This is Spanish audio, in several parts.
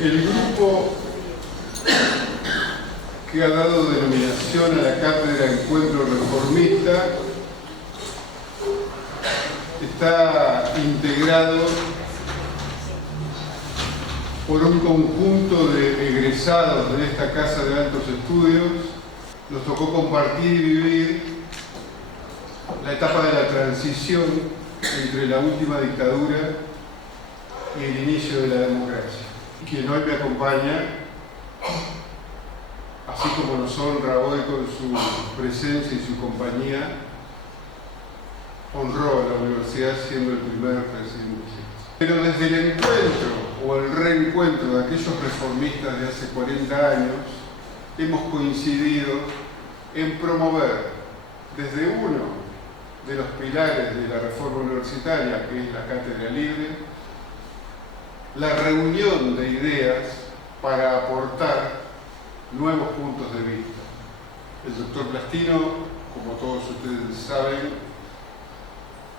El grupo que ha dado denominación a la cátedra Encuentro Reformista está integrado por un conjunto de egresados de esta Casa de Altos Estudios. Nos tocó compartir y vivir la etapa de la transición entre la última dictadura y el inicio de la democracia. Quien hoy me acompaña, así como nos honra hoy con su presencia y su compañía, honró a la universidad siendo el primer presidente. Pero desde el encuentro o el reencuentro de aquellos reformistas de hace 40 años, hemos coincidido en promover desde uno de los pilares de la reforma universitaria, que es la Cátedra Libre, la reunión de ideas para aportar nuevos puntos de vista. El doctor Plastino, como todos ustedes saben,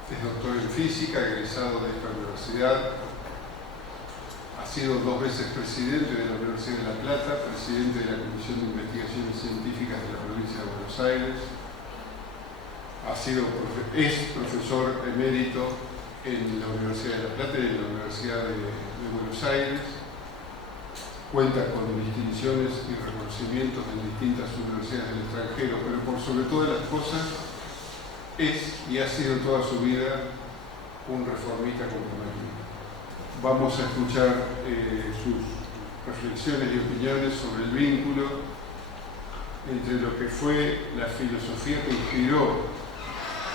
es doctor en física, egresado de esta universidad, ha sido 2 veces presidente de la Universidad de La Plata, presidente de la Comisión de Investigaciones Científicas de la provincia de Buenos Aires, es profesor emérito en la Universidad de La Plata y en la Universidad de Buenos Aires, cuenta con distinciones y reconocimientos en distintas universidades del extranjero, pero por sobre todas las cosas es y ha sido toda su vida un reformista comprometido. Vamos a escuchar sus reflexiones y opiniones sobre el vínculo entre lo que fue la filosofía que inspiró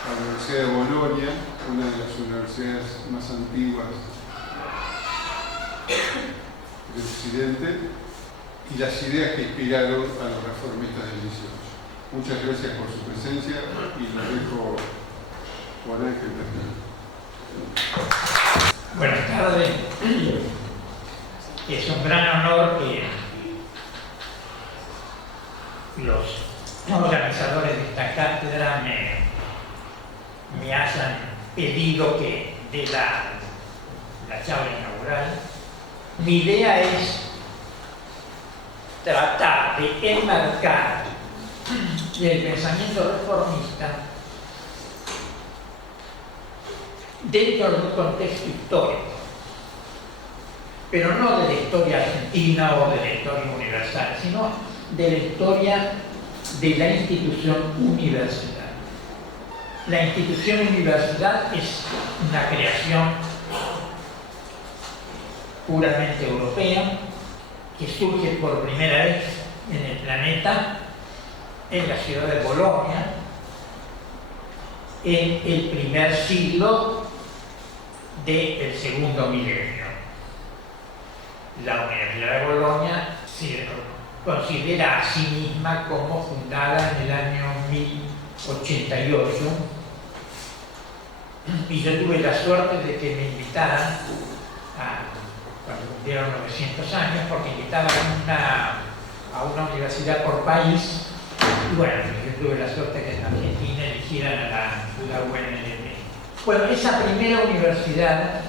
a la Universidad de Bolonia, una de las universidades más antiguas de Occidente, y las ideas que inspiraron a los reformistas del 18. Muchas gracias por su presencia y lo dejo Juan Ángel Plastino. Buenas tardes. Es un gran honor que los organizadores de esta cátedra me hayan pedido que dé la charla inaugural. Mi idea es tratar de enmarcar el pensamiento reformista dentro de un contexto histórico, pero no de la historia argentina o de la historia universal, sino de la historia de la institución universidad. La institución universidad es una creación puramente europea que surge por primera vez en el planeta, en la ciudad de Bolonia, en el primer siglo del segundo milenio. La Universidad de Bolonia se considera a sí misma como fundada en el año 1088, y yo tuve la suerte de que me invitaran cuando cumplieron 900 años, porque invitaban a una universidad por país. Y bueno, yo tuve la suerte que en Argentina eligieran a la UNLP. Bueno, esa primera universidad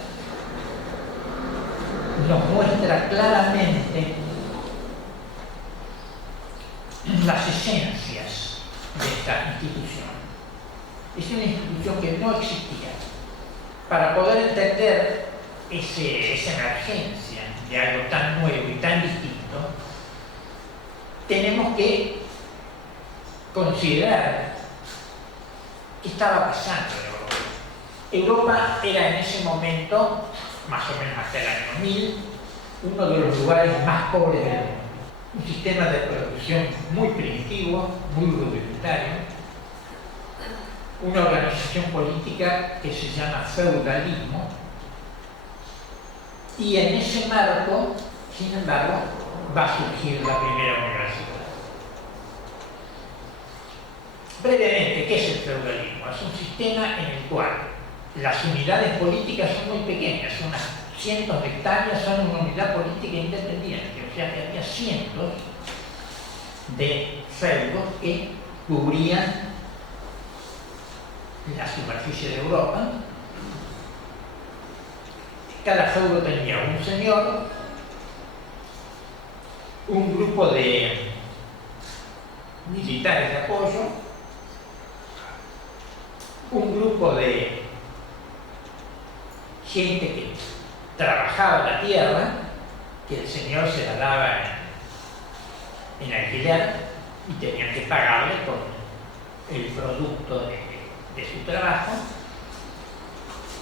nos muestra claramente las esencias de esta institución. Es una institución que no existía. Para poder entender esa emergencia de algo tan nuevo y tan distinto, tenemos que considerar qué estaba pasando en Europa. Europa era en ese momento, más o menos hasta el año 1000, uno de los lugares más pobres del mundo. Un sistema de producción muy primitivo, muy rudimentario, una organización política que se llama feudalismo, y en ese marco, sin embargo, va a surgir la primera universidad. Brevemente, ¿qué es el feudalismo? Es un sistema en el cual las unidades políticas son muy pequeñas, unas cientos de hectáreas son una unidad política independiente, o sea que había cientos de feudos que cubrían la superficie de Europa. Cada feudo tenía un señor un grupo de militares de apoyo, un grupo de gente que trabajaba la tierra, que el señor se la daba en alquiler y tenían que pagarle por el producto de su trabajo.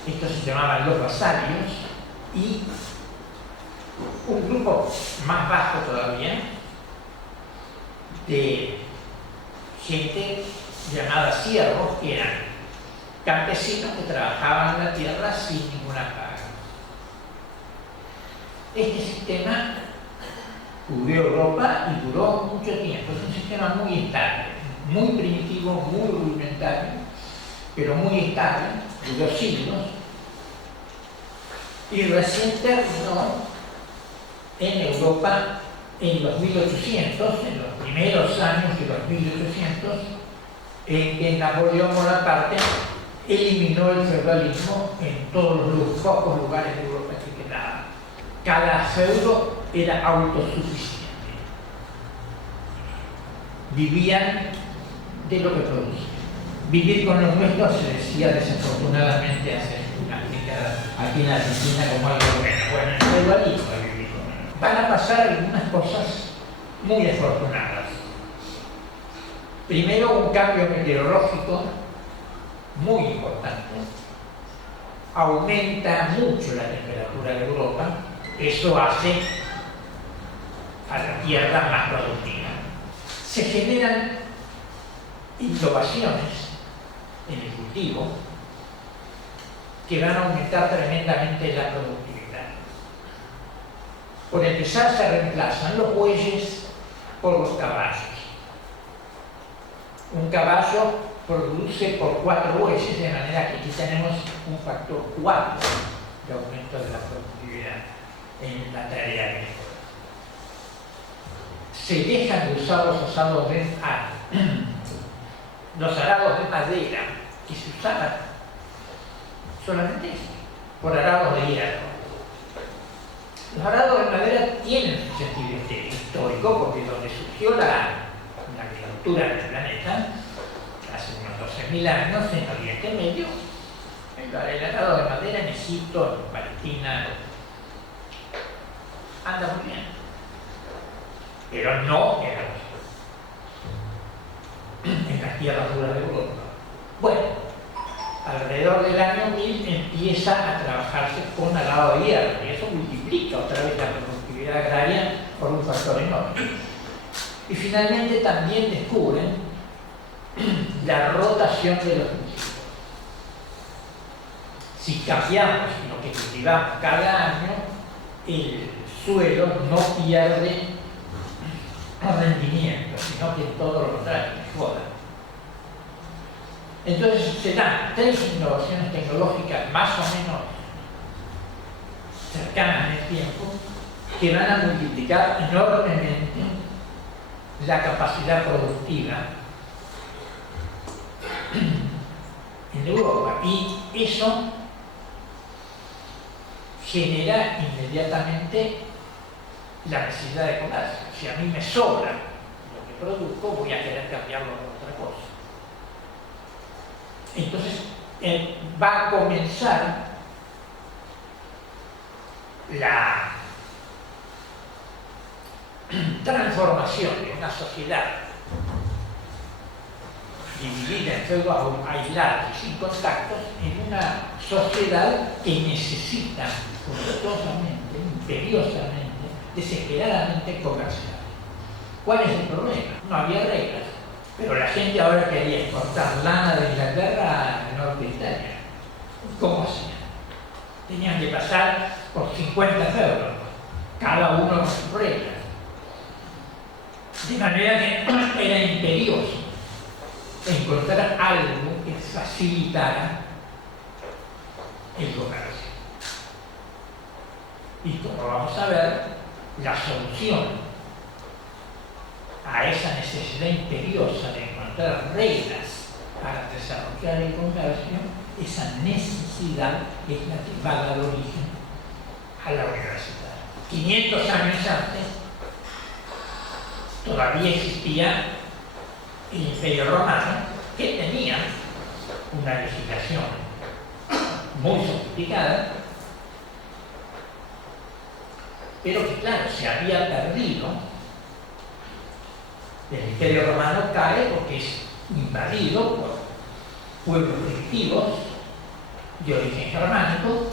Estos se llamaban los vasalios, y un grupo más bajo todavía de gente llamada siervos, que eran campesinos que trabajaban en la tierra sin ninguna paga. Este sistema cubrió Europa y duró mucho tiempo. Es un sistema muy estable, muy primitivo, muy rudimentario, pero muy estable, duró siglos, y recién terminó en Europa en los 1800, en los primeros años de los 1800, en que Napoleón Bonaparte eliminó el feudalismo en todos los pocos lugares de Europa que quedaban. Cada feudo era autosuficiente. Vivían de lo que producían. Vivir con los nuestros se decía desafortunadamente hace unas décadas aquí en Argentina como algo bueno. Bueno, el feudalismo es vivir con ellos. Van a pasar algunas cosas muy desafortunadas. Primero, un cambio meteorológico muy importante. Aumenta mucho la temperatura de Europa. Eso hace a la tierra más productiva. Se generan innovaciones en el cultivo que van a aumentar tremendamente la productividad. Por empezar, se reemplazan los bueyes por los caballos. Un caballo produce por 4 bueyes, de manera que aquí tenemos un factor 4 de aumento de la productividad en la tarea agrícola. Se dejan de usar los arados de madera, que se usaban solamente por arados de hierro. Los arados de madera tienen su sentido histórico, porque donde surgió la agricultura del planeta, hace unos 12.000 años, en Oriente Medio, el arado de madera en Egipto, en Palestina, anda muy bien, pero no en las tierras duras de Europa. Bueno, alrededor del año 1000 empieza a trabajarse con arado de hierro, y eso multiplica otra vez la productividad agraria por un factor enorme. Y finalmente también descubren la rotación de los cultivos. Si cambiamos lo que cultivamos cada año, el suelo no pierde rendimiento, sino que todo lo contrario, mejora. Entonces se dan 3 innovaciones tecnológicas más o menos cercanas en el tiempo, que van a multiplicar enormemente la capacidad productiva en Europa, y eso genera inmediatamente la necesidad de comercio. Si a mí me sobra lo que produzco, voy a querer cambiarlo por otra cosa. Entonces va a comenzar la transformación de una sociedad dividida en feudos aislados y sin contactos en una sociedad que necesita forzosamente, imperiosamente, desesperadamente comercial. ¿Cuál es el problema? No había reglas, pero la gente ahora quería exportar lana de Inglaterra al norte de Italia. ¿Cómo hacían? Tenían que pasar por 50 feudos, cada uno con sus reglas. De manera que era imperioso encontrar algo que facilitara el comercio. Y como vamos a ver, la solución a esa necesidad imperiosa de encontrar reglas para desarrollar el comercio, esa necesidad es la que va a dar origen a la universidad. 500 años antes, todavía existía el Imperio Romano, que tenía una legislación muy sofisticada, pero que claro, se había perdido. El Imperio Romano cae porque es invadido por pueblos primitivos de origen germánico,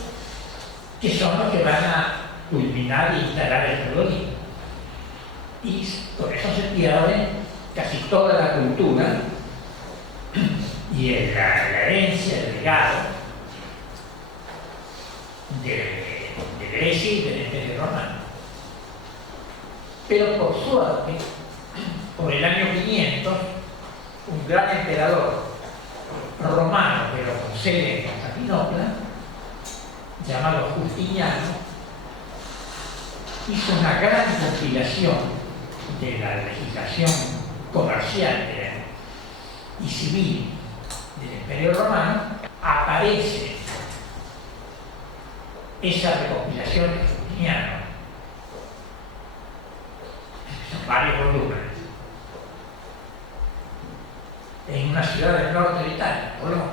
que son los que van a culminar e instalar el feudalismo. Y por eso se pierde casi toda la cultura y la herencia, el legado de Grecia y del Imperio Romano. Pero por suerte, por el año 500, un gran emperador romano, pero con sede en Constantinopla, llamado Justiniano, hizo una gran compilación de la legislación comercial y civil del Imperio Romano. Aparece esa recopilación de Justiniano, son varios volúmenes, en una ciudad del norte de Italia, Colonia.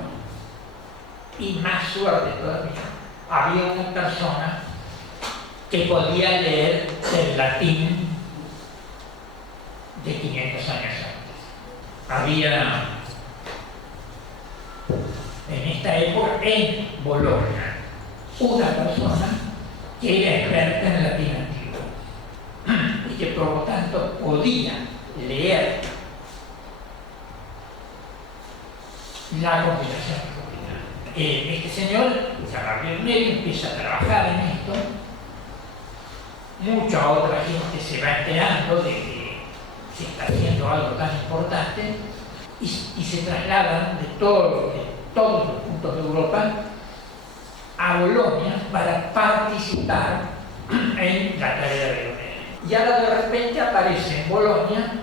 Y más suerte todavía, había una persona que podía leer el latín de 500 años antes. Había en esta época en Bolonia una persona que era experta en el latín antiguo y que por lo tanto podía leer la compilación original. Este señor, Gabriel Neri, empieza a trabajar en esto. Mucha otra gente se va enterando de que se está haciendo algo tan importante y se trasladan de todos los puntos de Europa a Bolonia para participar en la tarea de Neri. Y ahora de repente aparece en Bolonia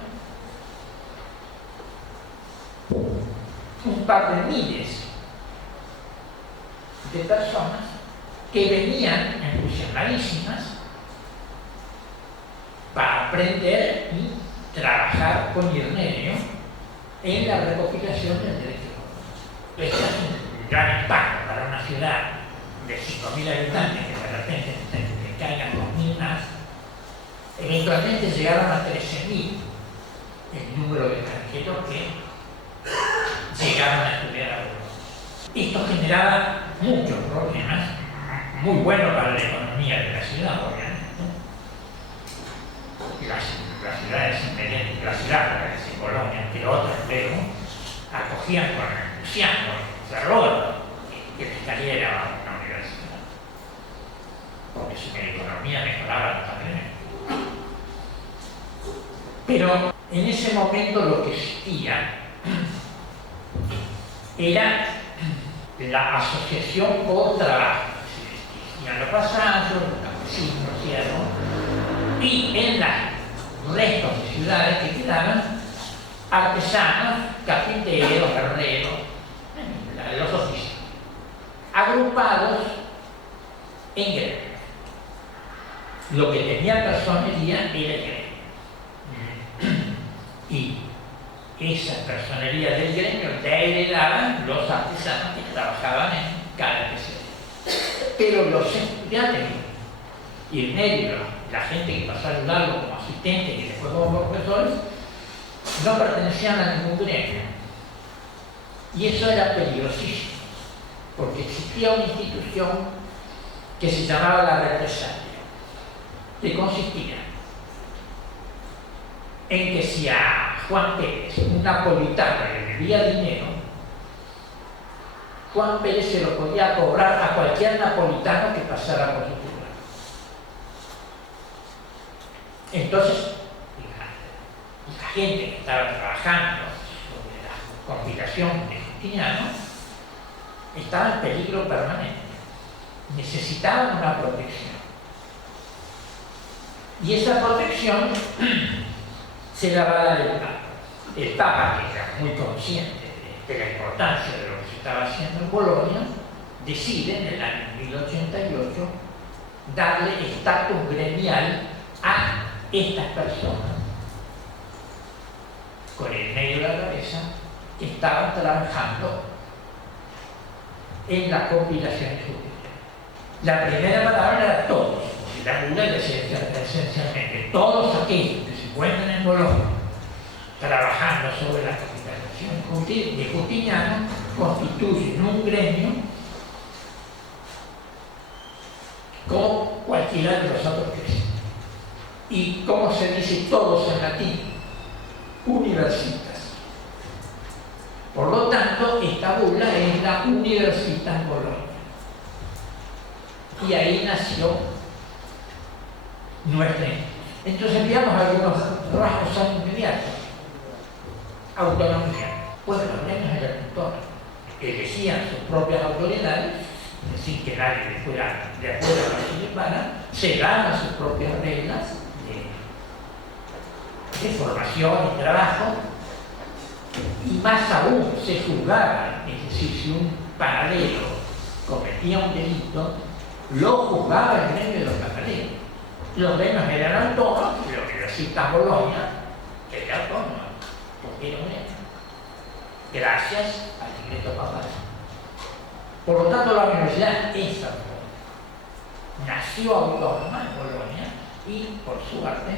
un par de miles de personas que venían entusiasmadísimas para aprender y trabajar con Irnerio en la recopilación del derecho. Esto es un gran impacto para una ciudad de 5.000 habitantes que de repente te caigan 2.000 más. Eventualmente llegaron a 13.000 el número de extranjeros que llegaron a estudiar a Europa. Esto generaba muchos problemas, muy buenos para la economía de la ciudad, obviamente. Las ciudades inmediatas, la ciudad de Colonia, que otras, pero acogían con entusiasmo, fervor, que les saliera a una universidad, porque su economía mejoraba notablemente. Pero en ese momento lo que existía era la asociación por trabajo. Y a los pasados, los campesinos, ¿cierto? Y en los restos de ciudades que quedaban, artesanos, carpinteros, herreros, los oficios, agrupados en gremios. Lo que tenía personería era el gremio. Y esa personería del gremio la heredaban los artesanos que trabajaban en cada especialidad. Pero los estudiantes, y en medio la gente que pasó a ayudarlo como asistente y después como profesores, no pertenecían a ningún gremio. Y eso era peligrosísimo, porque existía una institución que se llamaba la represalia, que consistía en que si a Juan Pérez, un napolitano, le debía dinero, Juan Pérez se lo podía cobrar a cualquier napolitano que pasara por su ciudad. Entonces, la gente que estaba trabajando sobre la compilación de Justiniano estaba en peligro permanente. Necesitaban una protección. Y esa protección se la va a dar el Papa. El Papa, que era muy consciente de la importancia de lo que se estaba haciendo en Bolonia, decide en el año 1088 darle estatus gremial a estas personas con el medio de la cabeza, que estaban trabajando en la compilación judicial. La primera palabra era todos, porque la bula decía esencialmente todos aquellos que se encuentran en Bolonia trabajando sobre la compilación de Justiniano constituyen un gremio como cualquiera de los otros tres. Y como se dice todos en latín, universitas. Por lo tanto, esta bula es la Universitas Bologna. Y ahí nació nuestra. Entonces veamos algunos rasgos inmediatos. Autonomía. Pues los gremios eran autónomos, elegían sus propias autoridades, sin que nadie fuera de acuerdo a la ley urbana, se daban sus propias reglas de formación y trabajo, y más aún se juzgaba, es decir, si un panadero cometía un delito, lo juzgaba el gremio de los panaderos. Los gremios eran autónomos, y la Universidad Bologna era autónoma, porque era un gremio, gracias al decreto papal. Por lo tanto, la universidad es autónoma. Nació autónoma en Bolonia y, por suerte,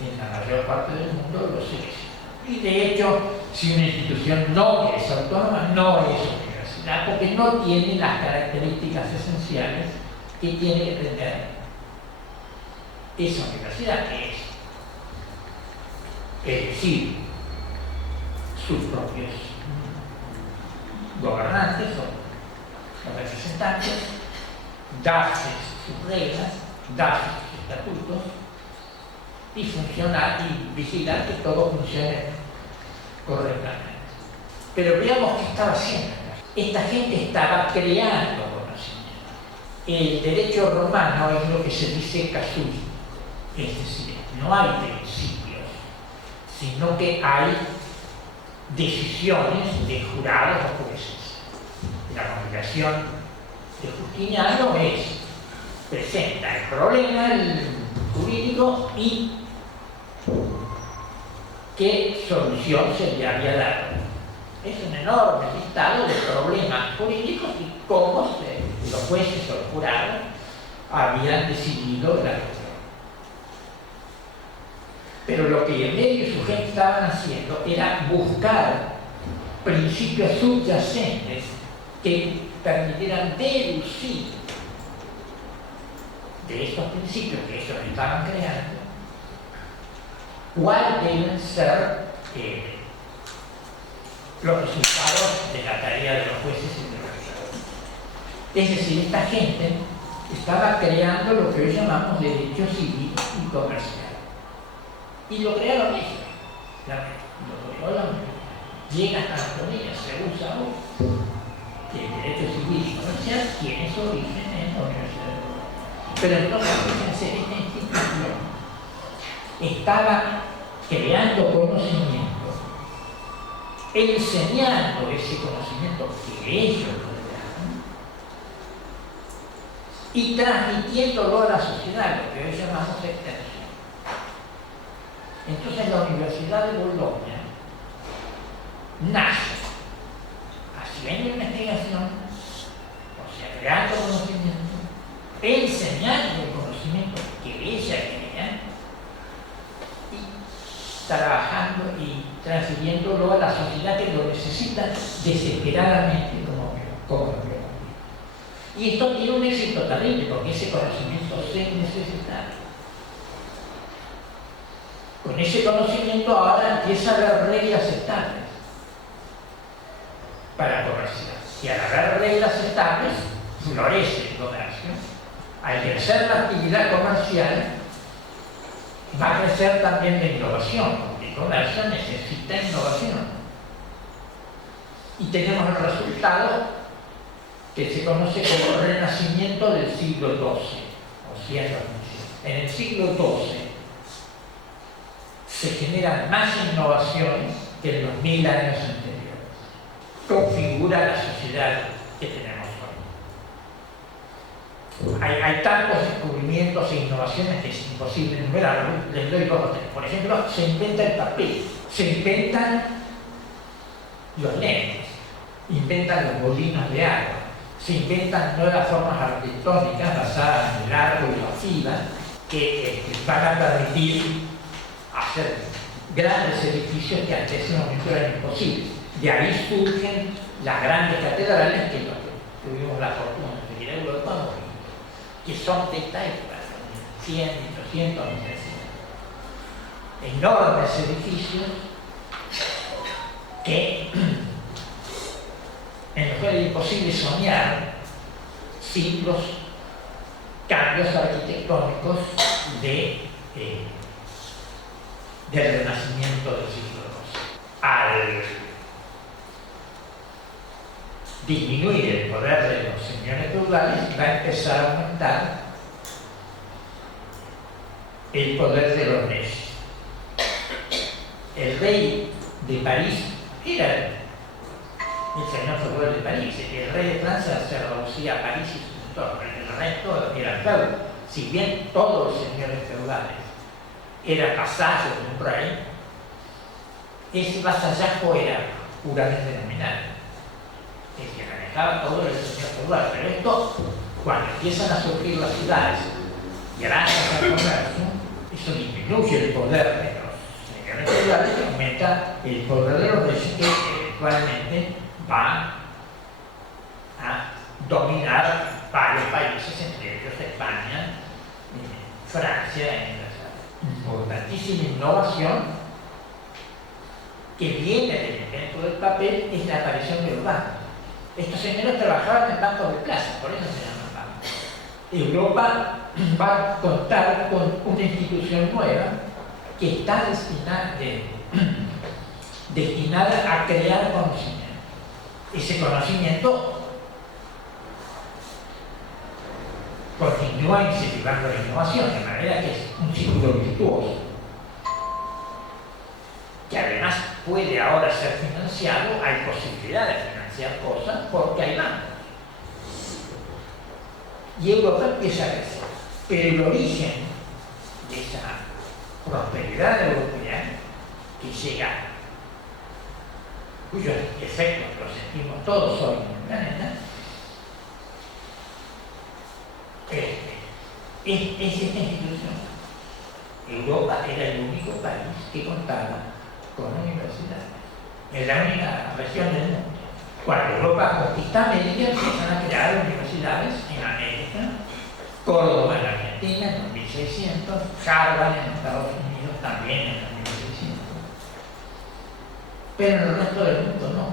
en la mayor parte del mundo lo sigue siendo. Y de hecho, si una institución no es autónoma, no es universidad, porque no tiene las características esenciales que tiene que tener esa universidad, que es decir, sus propios gobernantes o representantes, darse sus reglas, darse sus estatutos y funcionar y vigilar que todo funcione correctamente. Pero veamos qué estaba haciendo. Esta gente estaba creando conocimiento. El derecho romano es lo que se dice casuístico, es decir, no hay principios, sino que hay decisiones de jurados o jueces. La congregación de Justiniano presenta el problema jurídico y qué solución se le había dado. Es un enorme listado de problemas jurídicos y cómo los jueces o los jurados habían decidido la cuestión. Pero lo que en medio y su gente estaban haciendo era buscar principios subyacentes que permitieran deducir de estos principios que ellos estaban creando cuáles deben ser los resultados de la tarea de los jueces y de los jurados. Es decir, esta gente estaba creando lo que hoy llamamos derecho civil y comercial. Y lo crearon ellos. Lo creó la mayoría. Llega hasta la actualidad, se usa hoy. El derecho civil y comercial tiene su origen en la Universidad de Bologna. Pero entonces, fíjense, esta institución estaba creando conocimiento, enseñando ese conocimiento que ellos crearon y transmitiéndolo a la sociedad, lo que hoy llamamos extensión. Entonces la Universidad de Bologna nace haciendo investigación, o sea, creando conocimiento, enseñando el conocimiento que ella crea y trabajando y transfiriéndolo a la sociedad que lo necesita desesperadamente como biología. Y esto tiene un éxito terrible porque ese conocimiento se necesita. Con ese conocimiento ahora empieza a haber reglas estables para comerciar. Y al haber reglas estables, florece el comercio. Al crecer la actividad comercial, va a crecer también la innovación, porque el comercio necesita innovación. Y tenemos el resultado que se conoce como renacimiento del siglo XII, o siglo XI. En el siglo XII se generan más innovaciones que en los 1000 años anteriores. Configura la sociedad que tenemos Hay tantos descubrimientos e innovaciones que es imposible enumerarlos. Les doy dos o tres. Por ejemplo, se inventa el papel, se inventan los lentes, inventan los molinos de agua, se inventan nuevas formas arquitectónicas basadas en el árbol y la fibra que van a permitir hacer grandes edificios que hasta ese momento eran imposibles. De ahí surgen las grandes catedrales que tuvimos la fortuna de ir a Europa, que son de esta época, 100, 200, 300. Enormes edificios que en los que era imposible soñar sin los cambios arquitectónicos del Renacimiento del siglo XII. Al disminuir el poder de los señores feudales, va a empezar a aumentar el poder de los reyes. El rey de París era el señor feudal de París. El rey de Francia se reducía a París y su entorno. El resto era feudo. Si bien todos los señores feudales eran vasallos de un rey, ese vasallajo era puramente nominal. El que manejaba todo el señor feudal. Pero esto, cuando empiezan a surgir las ciudades, gracias al comercio, eso disminuye el poder de los señores feudales y aumenta el poder de los reyes, que eventualmente van a dominar varios países, entre ellos España, Francia e Inglaterra. Importantísima innovación que viene del invento del papel es la aparición de los bancos. Estos señores trabajaban en bancos de plaza, por eso se llaman bancos. Europa va a contar con una institución nueva que está destinada a crear conocimiento. Ese conocimiento continúa incentivando la innovación, de manera que es un círculo virtuoso, que además puede ahora ser financiado. Hay posibilidad de financiar cosas porque hay bancos. Y Europa empieza a crecer. Pero el origen de esa prosperidad europea que llega, cuyos efectos los sentimos todos hoy en el planeta, es esta institución. Europa era el único país que contaba con universidades. Es la única región del mundo. Cuando Europa conquista América, empiezan a crear universidades en América, Córdoba en Argentina en 1600, Harvard en Estados Unidos también en 1600. Pero en el resto del mundo no.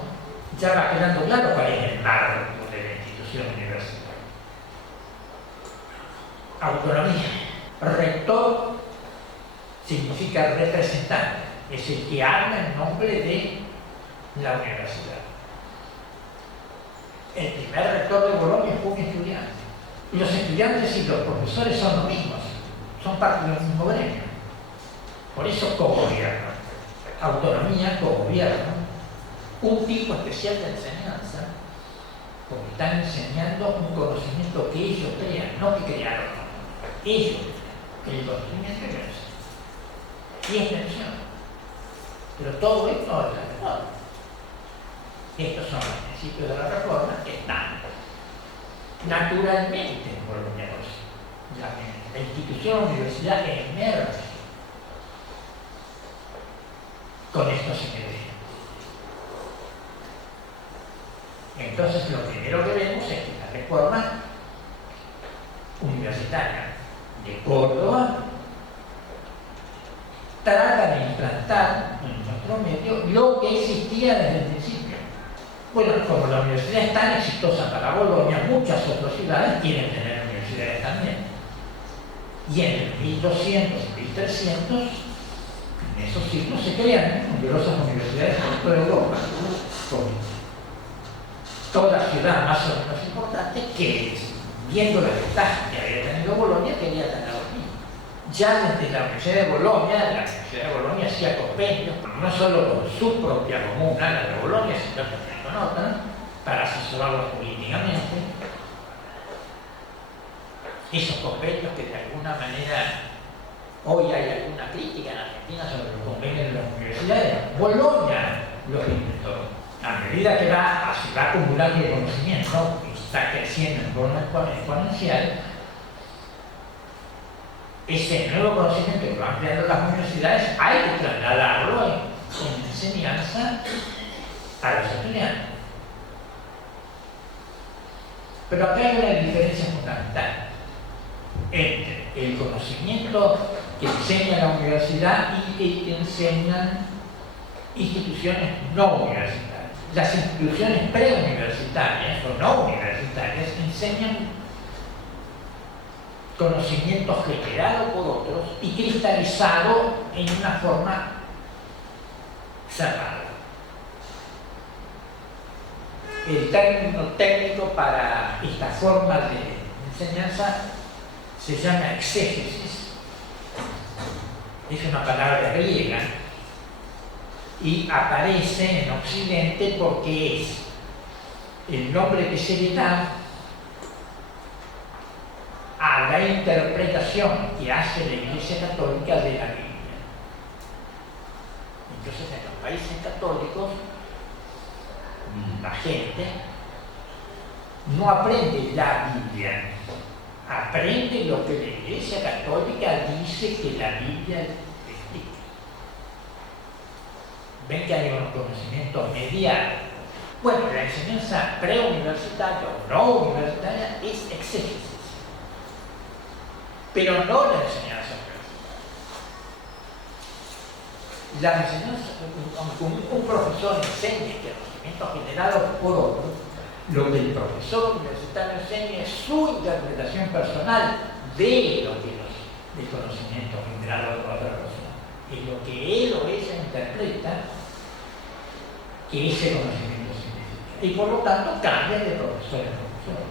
Ya va quedando claro cuál es el marco de la institución universitaria. Autonomía. Rector significa representante, es el que habla en nombre de la universidad. El primer rector de Bolonia fue un estudiante. Y los estudiantes y los profesores son los mismos, son parte del mismo gremio. Por eso cogobierno, autonomía, cogobierno, un tipo especial de enseñanza, porque están enseñando un conocimiento que ellos crean, no que crearon, ellos crean, el conocimiento que es. Y extensión. Pero todo esto es la reforma. Estos son los principios de la reforma que están naturalmente en Bolonia. La institución universidad emerge con estos ingredientes. Entonces, lo primero que vemos es que la reforma universitaria de Córdoba trata de implantar en nuestro medio lo que existía desde el principio. Bueno, como la universidad es tan exitosa para Bolonia, muchas otras ciudades quieren tener universidades también. Y en el 1200 y 1300, en esos siglos se crean numerosas universidades por toda Europa, con toda ciudad más o menos importante que, viendo la ventaja que había tenido Bolonia, quería tener lo mismo. Ya desde la Universidad de Bolonia hacía convenios, no solo con su propia comuna, la de Bolonia, sino también con otras, para asesorarlos políticamente. esos convenios que de alguna manera hoy hay alguna crítica en Argentina sobre los convenios de las universidades. Bologna los inventó. A medida que se va acumulando el conocimiento, y está creciendo en forma exponencial, ese nuevo conocimiento que van creando las universidades hay que trasladarlo en enseñanza a los estudiantes. Pero acá hay una diferencia fundamental entre el conocimiento que enseña la universidad y el que enseñan instituciones no universitarias. Las instituciones preuniversitarias o no universitarias enseñan conocimiento generado por otros y cristalizado en una forma cerrada. El término técnico para esta forma de enseñanza se llama exégesis. Es una palabra griega y aparece en Occidente porque es el nombre que se le da a la interpretación que hace la Iglesia Católica de la Biblia. Entonces, en los países católicos, la gente no aprende la Biblia, aprende lo que la Iglesia Católica dice que la Biblia explica. Ven que hay un conocimiento mediado. Bueno, la enseñanza preuniversitaria o no universitaria es exégesis, pero no la enseñanza universitaria. La enseñanza, aunque un profesor enseñe que el conocimiento generado por otro, lo que el profesor universitario enseña es su interpretación personal de lo que del conocimiento generado por otra persona. Es lo que él o ella interpreta que ese conocimiento significa. Y por lo tanto cambia de profesor en profesor.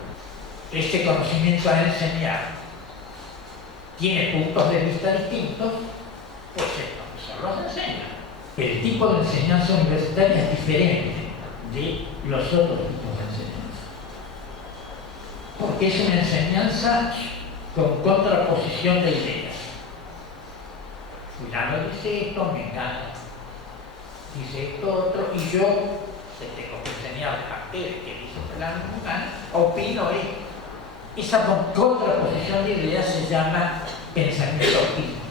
Este conocimiento a enseñar tiene puntos de vista distintos, pues el profesor los enseña. El tipo de enseñanza universitaria es diferente de los otros tipos de enseñanza, porque es una enseñanza con contraposición de ideas. Fulano dice esto, Mengano dice esto otro, y yo, que tengo que enseñar a aquel que dice Fulano y Mengano, opino esto. Esa contraposición de ideas se llama pensamiento crítico.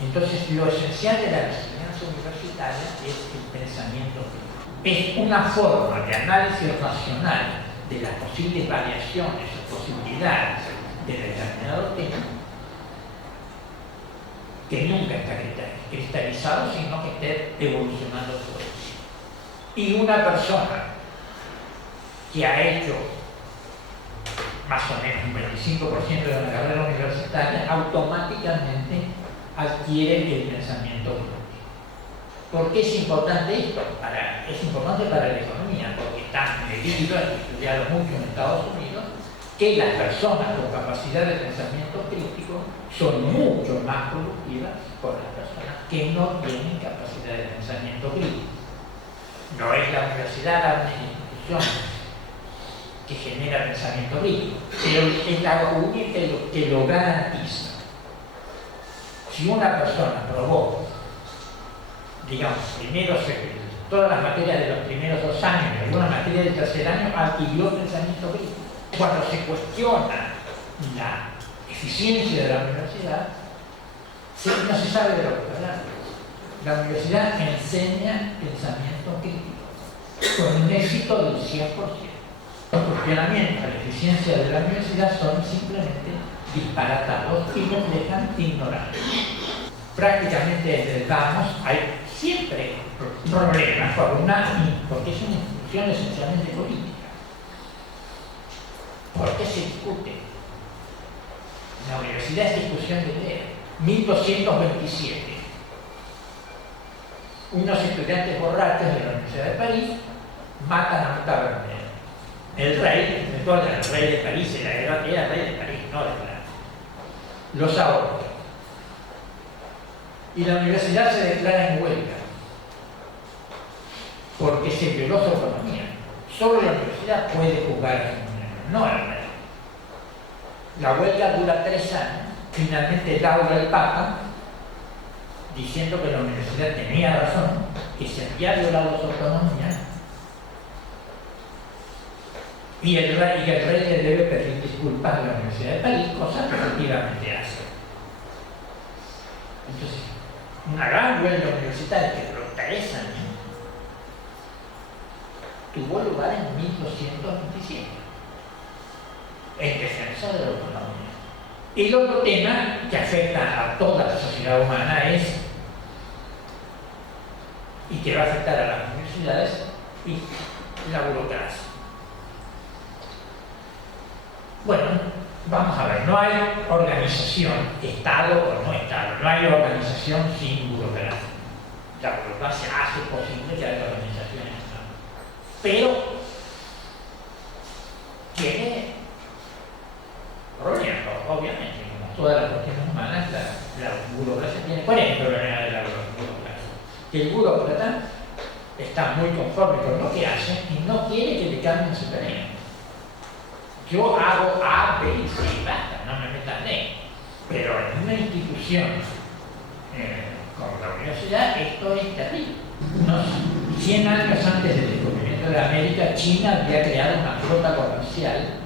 Entonces, lo esencial de la enseñanza universitaria es el pensamiento crítico. Es una forma de análisis racional de las posibles variaciones o posibilidades de determinado tema que nunca está cristalizado, sino que esté evolucionando todo el tiempo. Y una persona que ha hecho más o menos un 25% de una carrera universitaria, automáticamente adquiere el pensamiento crítico. ¿Por qué es importante esto? Es importante para la economía, porque está medido, estudiado mucho en Estados Unidos, que las personas con capacidad de pensamiento crítico son mucho más productivas por las personas que no tienen capacidad de pensamiento crítico. No es la universidad, las instituciones que genera pensamiento crítico, pero es la única que lo garantiza. Si una persona probó, digamos, todas las materias de los primeros 2 años y alguna materia del tercer año, adquirió pensamiento crítico. Cuando se cuestiona la eficiencia de la universidad, no se sabe de lo que está hablando. La universidad enseña pensamiento crítico con un éxito del 100%. Los cuestionamientos a la eficiencia de la universidad son simplemente disparatados y reflejan ignorancia. Prácticamente desde el vamos hay siempre problemas porque es una institución esencialmente política. ¿Por qué se discute? La universidad es discusión de ideas. 1227. Unos estudiantes borrachos de la Universidad de París matan a un tabernero. El rey, recuerden, el rey de París era rey de París, no de Francia. Los ahorca. Y la universidad se declara en huelga porque se violó su autonomía. Solo la universidad puede juzgar a su miembro, no el rey. La huelga dura 3 años, finalmente lauda el Papa, diciendo que la universidad tenía razón, que se había violado su autonomía, y el rey le debe pedir disculpas a la Universidad de París, cosa que efectivamente hace. Entonces, una gran huelga universitaria que duró 3 años tuvo lugar en 1227, en defensa de la autonomía. El otro tema que afecta a toda la sociedad humana es, y que va a afectar a las universidades, y la burocracia. Bueno, vamos a ver, no hay organización, Estado o no Estado, no hay organización sin burocracia. La burocracia hace posible que haya organizaciones, pero tiene problemas, obviamente, como todas las cuestiones humanas, la burocracia tiene. ¿Cuál es el problema de la burocracia? Que el burócrata está muy conforme con lo que hace y no quiere que le cambien su tarea. Yo hago A, B y C, basta, no me metan D. Pero en una institución como la universidad, esto es terrible. 100 años antes del descubrimiento de América, China había creado una flota comercial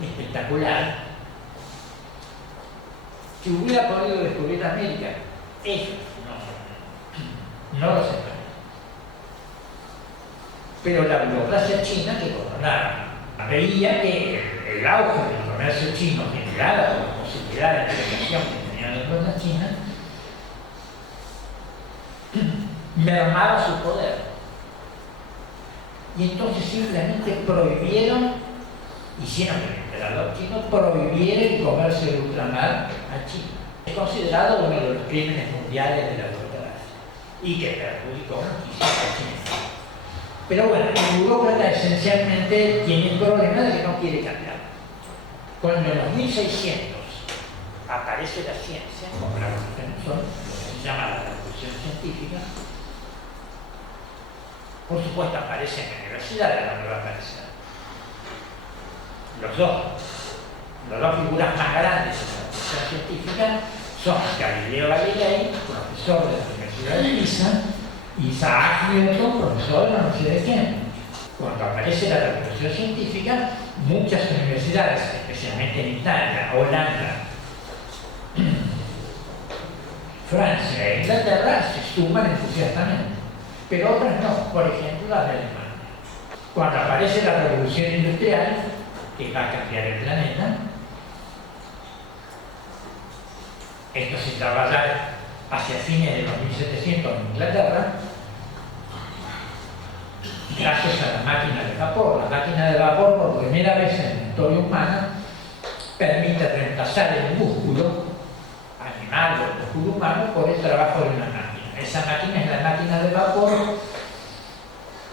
espectacular que hubiera podido descubrir América. Ellos no lo sé. Pero la burocracia china que controlaba veía que el auge del comercio chino, generado por la posibilidad de navegación que tenía la flota china, mermaba su poder. Y entonces simplemente hicieron que el emperador chino prohibiera el comercio de ultramar a China. Es considerado uno de los crímenes mundiales de la burocracia y que perjudicó muchísimo a China. Pero bueno, el burócrata esencialmente tiene el problema de que no quiere cambiar. Cuando en los 1600 aparece la ciencia, como la revolución, lo que se llama la revolución científica, por supuesto aparece en la universidad, donde va a aparecer. Las dos figuras más grandes de la revolución científica son Galileo Galilei, profesor de la Universidad de Pisa, y Isaac Newton, profesor de la Universidad de Cambridge. Cuando aparece la revolución científica, muchas universidades, especialmente en Italia, Holanda, Francia e Inglaterra, se suman entusiastamente, pero otras no, por ejemplo la de Alemania. Cuando aparece la revolución industrial, que va a cambiar el planeta, esto se trabaja hacia fines de los 1700 en Inglaterra, gracias a la máquina de vapor. La máquina de vapor, por primera vez en la historia humana, permite reemplazar el músculo animal o el músculo humano por el trabajo de una máquina. Esa máquina es la máquina de vapor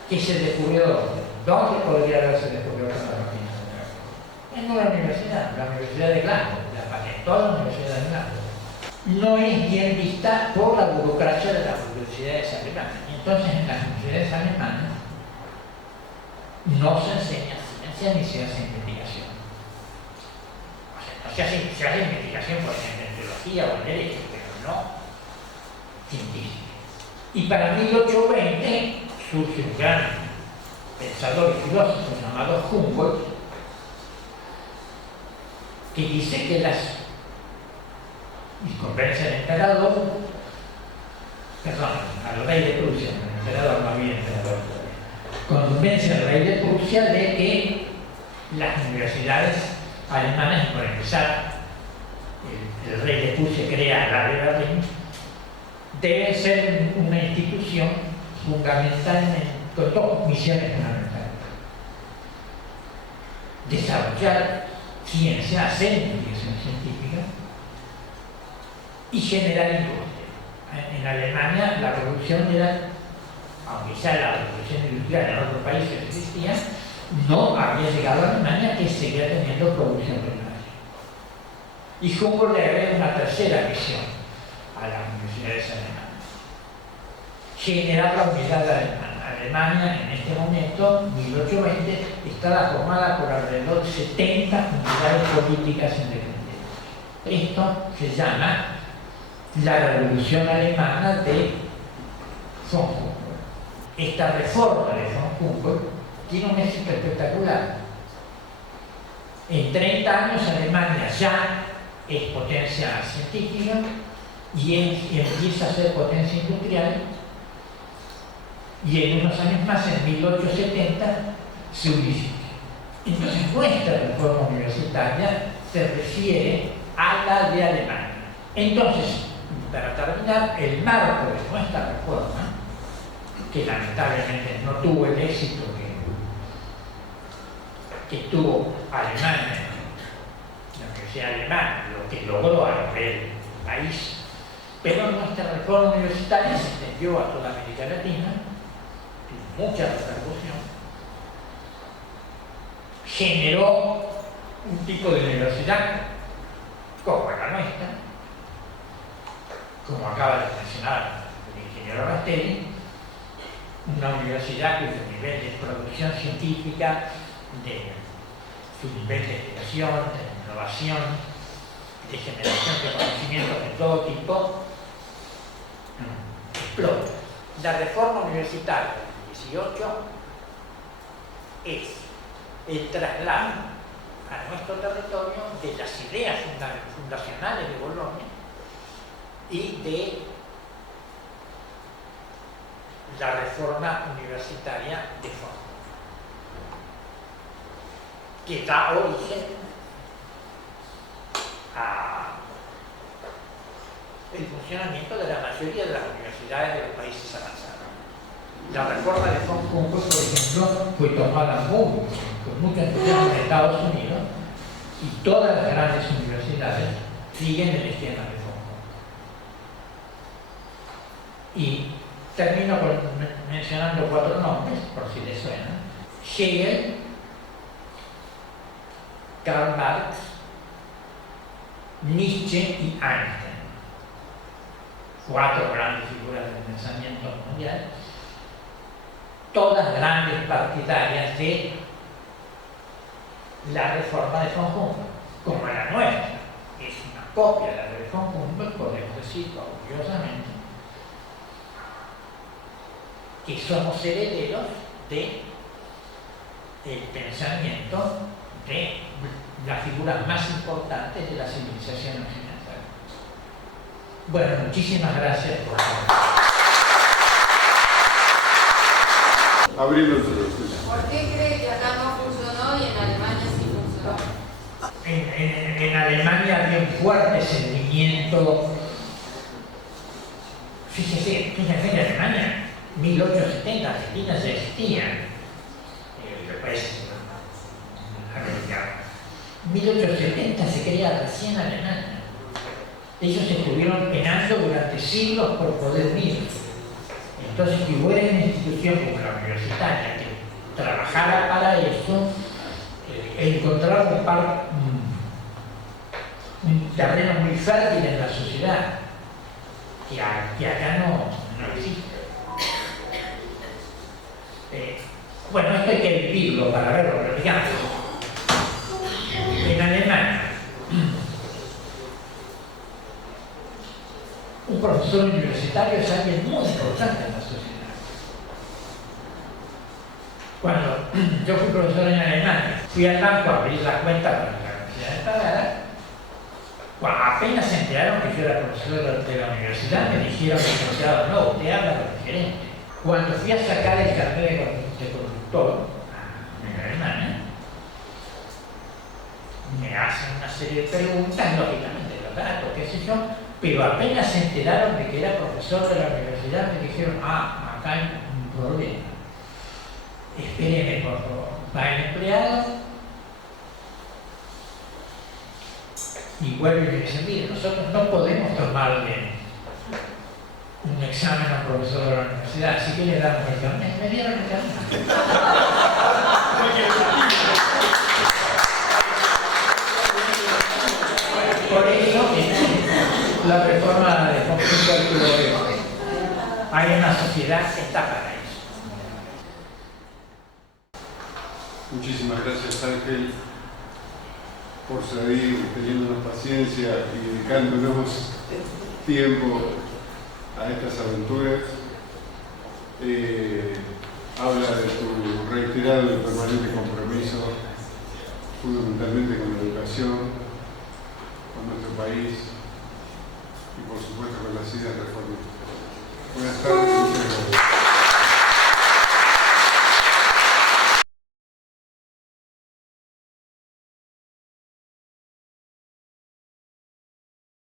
que se descubrió. ¿Dónde podría haberse descubierto la máquina de vapor? En una universidad, la Universidad de Glasgow, la patentó la Universidad de Glasgow. No es bien vista por la burocracia de las universidades alemanas. Y entonces en las universidades alemanas no se enseña ciencia ni se hace investigación. O sea, no se hace investigación, por ejemplo, en teología o en derecho, pero no científica. Y para 1820 surge un gran pensador y filósofo llamado Humboldt, que dice que y convence al emperador, al rey de Prusia, el emperador no había emperador, convence al rey de Prusia de que las universidades alemanas, y por empezar, el rey de Prusia crea la de Berlín, deben ser una institución fundamental con dos misiones fundamentales: desarrollar ciencia, hacer investigación científica y generar industria. En Alemania la revolución era, aunque ya la revolución industrial en otros países existía, no había llegado a Alemania, que seguía teniendo producción primaria. Y Humboldt le agrega una tercera misión a las universidades alemanas: generar la unidad alemana. Alemania en este momento, 1820, estaba formada por alrededor de 70 comunidades políticas independientes. Esto se llama la Revolución Alemana de von Humboldt. Esta reforma de von Humboldt tiene un éxito espectacular. En 30 años Alemania ya es potencia científica y empieza a ser potencia industrial, y en unos años más, en 1870, se unifica. Entonces nuestra reforma universitaria se refiere a la de Alemania. Entonces, para terminar, el marco de nuestra reforma, que lamentablemente no tuvo el éxito que tuvo Alemania, la Universidad Alemana, lo que logró a nivel país, pero nuestra reforma universitaria se extendió a toda América Latina, tuvo mucha repercusión, generó un tipo de universidad como la nuestra, como acaba de mencionar el ingeniero Rastelli, una universidad cuyo nivel de producción científica, de su nivel de investigación, de innovación, de generación de conocimientos de todo tipo, explota. La reforma universitaria del 18 es el traslado a nuestro territorio de las ideas fundacionales de Bolonia y de la reforma universitaria de fondo, que da origen al funcionamiento de la mayoría de las universidades de los países avanzados. La reforma de von Humboldt, por ejemplo, fue tomada con mucho entusiasmo en Estados Unidos, y todas las grandes universidades siguen el esquema de von Humboldt. Y termino mencionando 4 nombres, por si les suenan: Hegel, Karl Marx, Nietzsche y Einstein. 4 grandes figuras del pensamiento mundial, todas grandes partidarias de la reforma de von Humboldt, como la nuestra es una copia de la de von Humboldt, podemos decir orgullosamente que somos herederos del pensamiento de las figuras más importantes de la civilización occidental. Bueno, muchísimas gracias por Abriendo el teléfono. ¿Por qué cree que acá no funcionó y en Alemania sí funcionó? En Alemania había un fuerte sentimiento. Fíjense, en Alemania, 1870, Argentina ya existía el país americano. 1870 se crea recién Alemania. Ellos estuvieron penando durante siglos por poder unirse. Entonces, que hubiera una institución como la universitaria que trabajara para eso, encontrar un terreno muy fértil en la sociedad, que acá no existe. Bueno, esto hay que vivirlo para verlo, pero digamos, en Alemania, un profesor universitario es alguien muy importante en la sociedad. Cuando yo fui profesor en Alemania, fui al banco a abrir la cuenta para la Universidad de Pagara. Cuando apenas se enteraron que yo era profesor de la universidad, me dijeron que licenciado, no, usted habla con el gerente. Cuando fui a sacar el carnet de conductor en Alemania, me hacen una serie de preguntas, lógicamente, los datos, qué sé yo, pero apenas se enteraron de que era profesor de la universidad, me dijeron, acá hay un problema. Espéreme, por favor. Va el empleado y vuelve y me dice, mire, nosotros no podemos tomarle un examen a un profesor de la universidad, así que le damos el carnet. Me dieron el carnet. Por eso, la reforma de conflicto hay una sociedad que está para eso. Muchísimas gracias, Ángel, por seguir teniéndonos paciencia y dedicándonos tiempo a estas aventuras. Habla de tu reiterado y permanente compromiso, fundamentalmente con la educación, con nuestro país y por supuesto con las ideas reformistas. Buenas tardes.